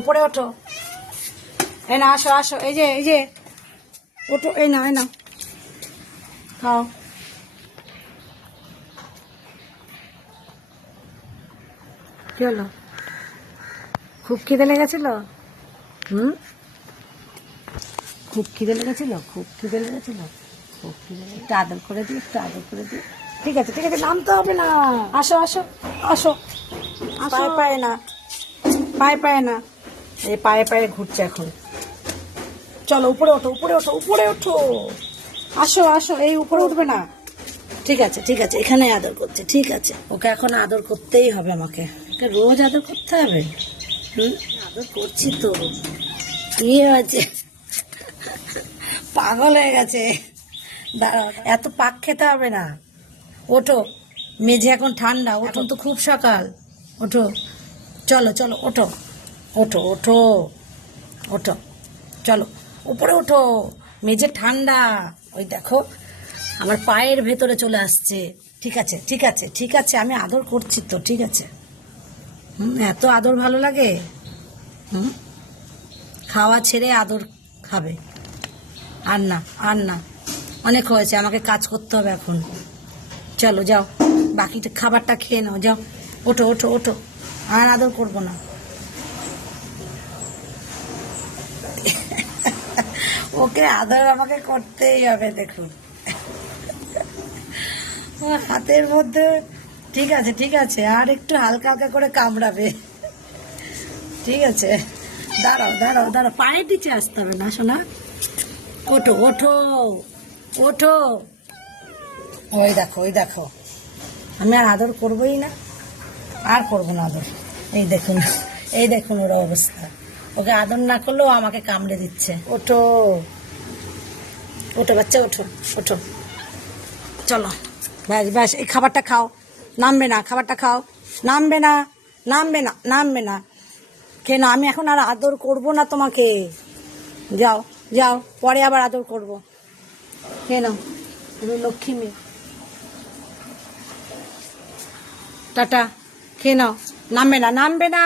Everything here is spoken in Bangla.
উপরে ওঠো, এই না আসো আসো, এই যে ওঠো, এই না খাও। কি হলো, খুব খিদে লেগেছিল? খুব খিদে লেগেছিল, একটু আদর করে দিই, ঠিক আছে নামতে হবে না। আসো পায়ে না, এই পায়ে ঘুরছে এখন। চলো উপরে ওঠো, আসো, এই উপরে উঠবে না। ঠিক আছে এখানে আদর করছে, ঠিক আছে, ওকে এখন আদর করতেই হবে, আমাকে রোজ আদর করতে হবে। আদর করছি তো, কি হয়েছে, পাগল হয়ে গেছে। দাঁড়াও, এত পাক খেতে হবে না। ওঠো, মেঝে এখন ঠান্ডা, এখন তো খুব সকাল। ওঠো, চলো ওঠো, চলো উপরে ওঠো, মেঝে ঠান্ডা। ওই দেখো আমার পায়ের ভেতরে চলে আসছে। ঠিক আছে আমি আদর করছি তো, ঠিক আছে। এত আদর ভালো লাগে? খাওয়া ছেড়ে আদর খাবে? আর না, অনেক হয়েছে, আমাকে কাজ করতে হবে এখন। চলো যাও, বাকিটা খাবারটা খেয়ে নাও, যাও। ওঠো, আর আদর করবো না। ওকে আদর আমাকে করতেই হবে, দেখুন হাতের মধ্যে। ঠিক আছে আর একটু হালকা করে কামড়াবে, ঠিক আছে। দাঁড়াও, পায়ের নিচে আসতে হবে না সোনা। ওঠো, ওই দেখো আমি আর আদর করবোই না, আর করবো না আদর। এই দেখুন ওর অবস্থা, ওকে আদর না করলেও আমাকে কামড়ে দিচ্ছে। ওঠো বাচ্চা, ওঠো, চলো, ব্যাস এই খাবারটা খাও। নামবে না, খাবারটা খাও। নামবে না কেন? আমি এখন আর আদর করবো না তোমাকে। যাও, পরে আবার আদর করবো। কেন, লক্ষ্মী মেয়ে, টাটা, খেয়ে নাও। নামবে না।